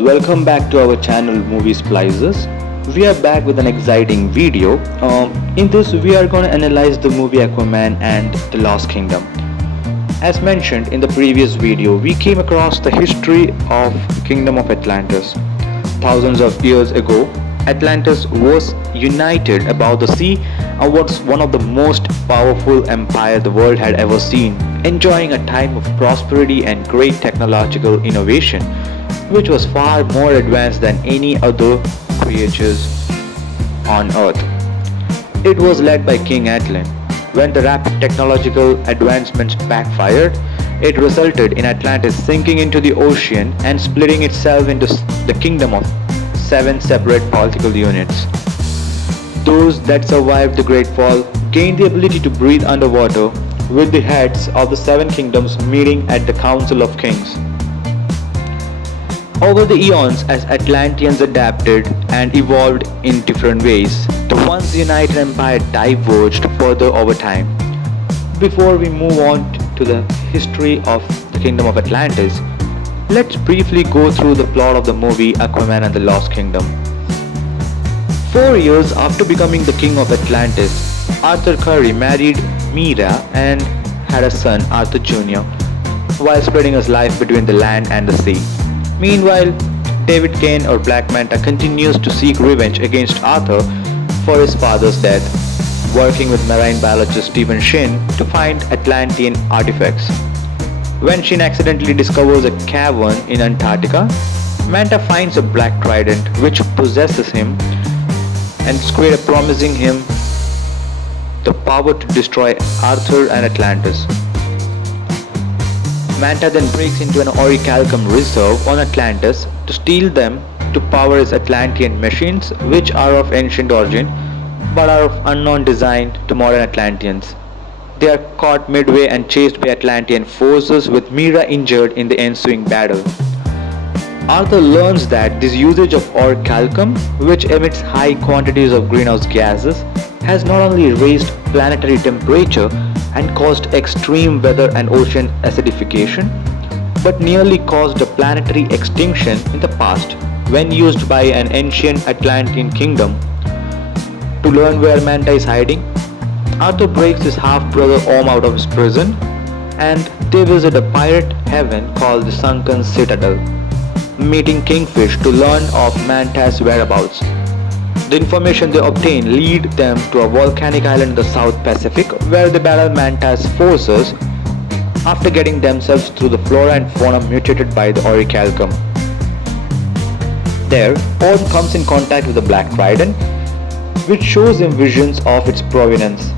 guys, welcome back to our channel Movie Splices. We are back with an exciting video. In this we are going to analyze the movie Aquaman and the Lost Kingdom. As mentioned in the previous video, we came across the history of the Kingdom of Atlantis. Thousands of years ago, Atlantis was united above the sea and was one of the most powerful empires the world had ever seen, enjoying a time of prosperity and great technological innovation, which was far more advanced than any other creatures on Earth. It was led by King Atlan. When the rapid technological advancements backfired, it resulted in Atlantis sinking into the ocean and splitting itself into the kingdom of 7 separate political units. Those that survived the Great Fall gained the ability to breathe underwater, with the heads of the 7 kingdoms meeting at the Council of Kings. Over the eons, as Atlanteans adapted and evolved in different ways, the once united empire diverged further over time. Before we move on to the history of the Kingdom of Atlantis, let's briefly go through the plot of the movie Aquaman and the Lost Kingdom. 4 years after becoming the king of Atlantis, Arthur Curry married Mira and had a son, Arthur Jr., while spreading his life between the land and the sea. Meanwhile, David Kane, or Black Manta, continues to seek revenge against Arthur for his father's death, working with marine biologist Stephen Shin to find Atlantean artifacts. When Shin accidentally discovers a cavern in Antarctica, Manta finds a black trident which possesses him and Square promising him the power to destroy Arthur and Atlantis. Manta then breaks into an orichalcum reserve on Atlantis to steal them to power his Atlantean machines, which are of ancient origin but are of unknown design to modern Atlanteans. They are caught midway and chased by Atlantean forces, with Mira injured in the ensuing battle. Arthur learns that this usage of orichalcum, which emits high quantities of greenhouse gases, has not only raised planetary temperature and caused extreme weather and ocean acidification, but nearly caused a planetary extinction in the past when used by an ancient Atlantean kingdom. To learn where Manta is hiding, Arthur breaks his half-brother Orm out of his prison, and they visit a pirate haven called the Sunken Citadel, meeting Kingfish to learn of Manta's whereabouts. The information they obtain lead them to a volcanic island in the South Pacific, where they battle Manta's forces after getting themselves through the flora and fauna mutated by the orichalcum. There, Orm comes in contact with the Black Trident, which shows him visions of its provenance.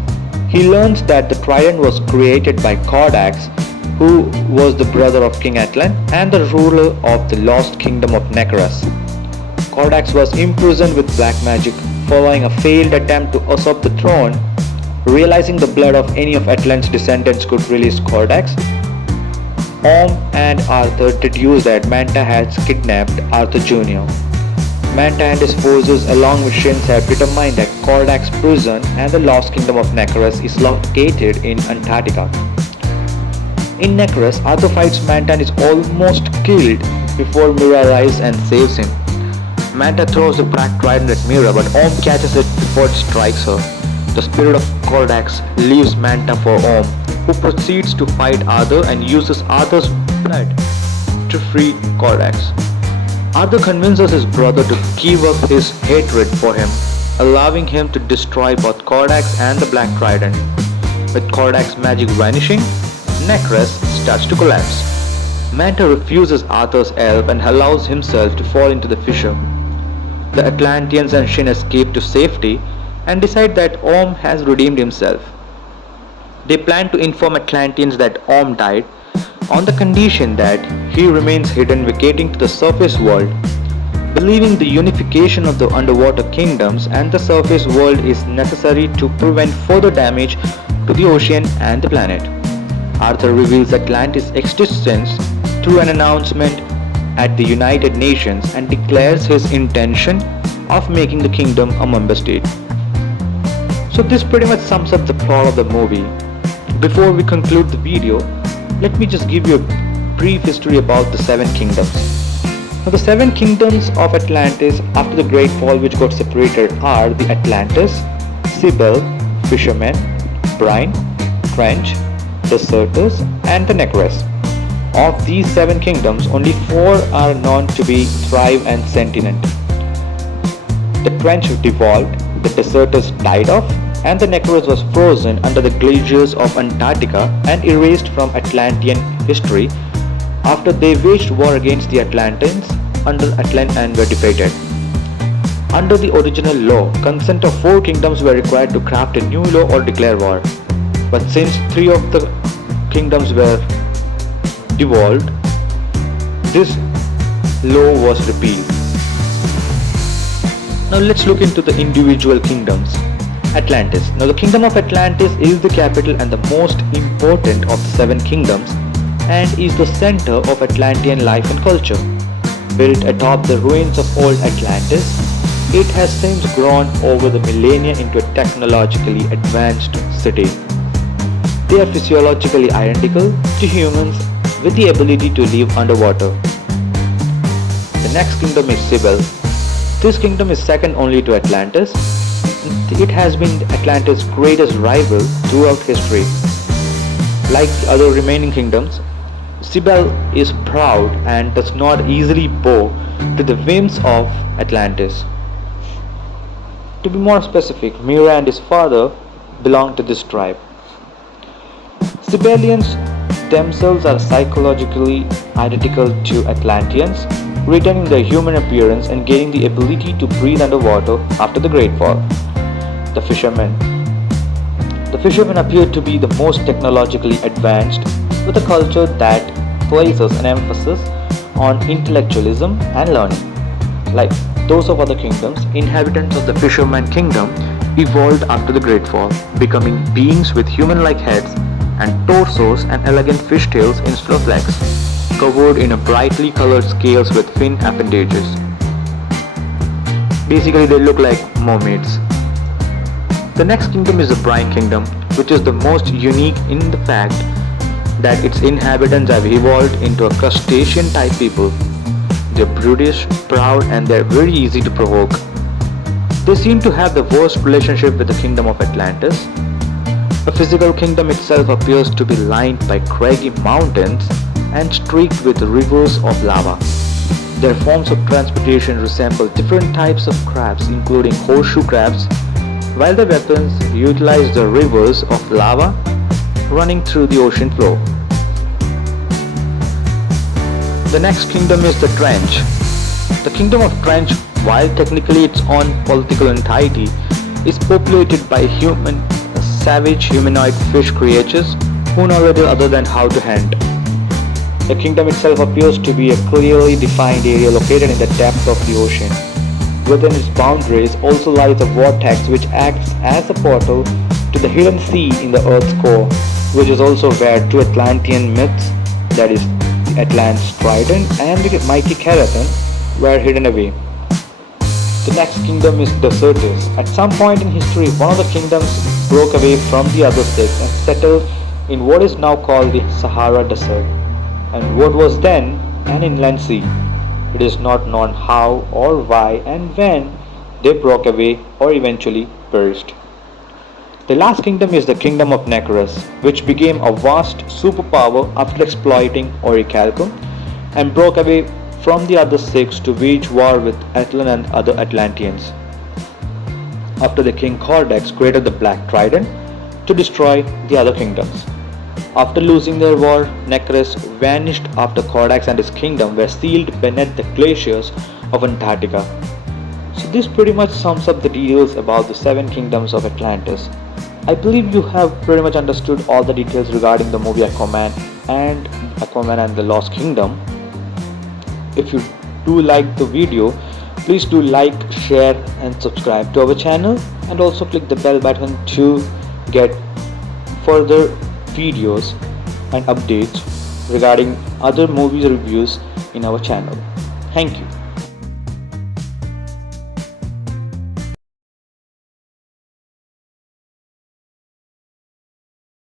He learns that the trident was created by Kordax, who was the brother of King Atlan and the ruler of the lost kingdom of Necrus. Kordax was imprisoned with black magic following a failed attempt to usurp the throne. Realizing the blood of any of Atlan's descendants could release Kordax, Orm and Arthur deduce that Manta has kidnapped Arthur Jr. Manta and his forces along with Shins have determined that Kordax prison and the lost kingdom of Necrus is located in Antarctica. In Necrus, Arthur fights Manta and is almost killed before Mira arrives and saves him. Manta throws the black trident at Mira, but Orm catches it before it strikes her. The spirit of Kordax leaves Manta for Orm, who proceeds to fight Arthur and uses Arthur's blood to free Kordax. Arthur convinces his brother to give up his hatred for him, allowing him to destroy both Kordax and the black trident. With Kordax's magic vanishing, Necrus starts to collapse. Manta refuses Arthur's help and allows himself to fall into the fissure. The Atlanteans and Shin escape to safety and decide that Orm has redeemed himself. They plan to inform Atlanteans that Orm died on the condition that he remains hidden, vacating to the surface world. Believing the unification of the underwater kingdoms and the surface world is necessary to prevent further damage to the ocean and the planet, Arthur reveals Atlantis' existence through an announcement at the United Nations and declares his intention of making the kingdom a member state. So this pretty much sums up the plot of the movie. Before we conclude the video, let me just give you a brief history about the 7 kingdoms. Now the seven kingdoms of Atlantis after the Great Fall which got separated are the Atlantis, Cybele, Fishermen, Brine, Trench, Deserters and the Necrus. Of these seven kingdoms, only four are known to be thrive and sentient. The Trench devolved, the Deserters died off, and the Necrus was frozen under the glaciers of Antarctica and erased from Atlantean history after they waged war against the Atlanteans under Atlant and were defeated. Under the original law, consent of four kingdoms were required to craft a new law or declare war. But since three of the kingdoms were devolved, this law was repealed. Now let's look into the individual kingdoms. Atlantis. Now the kingdom of Atlantis is the capital and the most important of the seven kingdoms and is the center of Atlantean life and culture. Built atop the ruins of old Atlantis, it has since grown over the millennia into a technologically advanced city. They are physiologically identical to humans with the ability to live underwater. The next kingdom is Cybele. This kingdom is second only to Atlantis. It has been Atlantis' greatest rival throughout history. Like the other remaining kingdoms, Cybele is proud and does not easily bow to the whims of Atlantis. To be more specific, Mira and his father belong to this tribe. Cybelians themselves are psychologically identical to Atlanteans, retaining their human appearance and gaining the ability to breathe underwater after the Great Fall. The Fishermen. The Fishermen appear to be the most technologically advanced, with a culture that places an emphasis on intellectualism and learning. Like those of other kingdoms, inhabitants of the Fisherman Kingdom evolved after the Great Fall, becoming beings with human-like heads and torsos and elegant fishtails instead of legs, covered in a brightly colored scales with fin appendages. Basically, they look like mermaids. The next kingdom is the Brine Kingdom, which is the most unique in the fact that its inhabitants have evolved into a crustacean-type people. They're brutish, proud, and they're very easy to provoke. They seem to have the worst relationship with the kingdom of Atlantis. The physical kingdom itself appears to be lined by craggy mountains and streaked with rivers of lava. Their forms of transportation resemble different types of crabs, including horseshoe crabs, while their weapons utilize the rivers of lava running through the ocean floor. The next kingdom is the Trench. The kingdom of Trench, while technically its own political entity, is populated by savage humanoid fish creatures who know little other than how to hunt. The kingdom itself appears to be a clearly defined area located in the depths of the ocean. Within its boundaries also lies a vortex which acts as a portal to the hidden sea in the Earth's core, which is also where two Atlantean myths, that is the Atlantis Trident and the mighty Keratin, were hidden away. The next kingdom is Deserters. At some point in history, one of the kingdoms broke away from the other six and settled in what is now called the Sahara Desert, and what was then an inland sea. It is not known how or why and when they broke away or eventually perished. The last kingdom is the kingdom of Necrus, which became a vast superpower after exploiting Orichalcum and broke away from the other six to wage war with Atlan and other Atlanteans. After the king Cordax created the Black Trident to destroy the other kingdoms. After losing their war, Necrus vanished after Cordax and his kingdom were sealed beneath the glaciers of Antarctica. So this pretty much sums up the details about the seven kingdoms of Atlantis. I believe you have pretty much understood all the details regarding the movie Aquaman and the Lost Kingdom. If you do like the video, please do like, share and subscribe to our channel, and also click the bell button to get further videos and updates regarding other movie reviews in our channel. Thank you.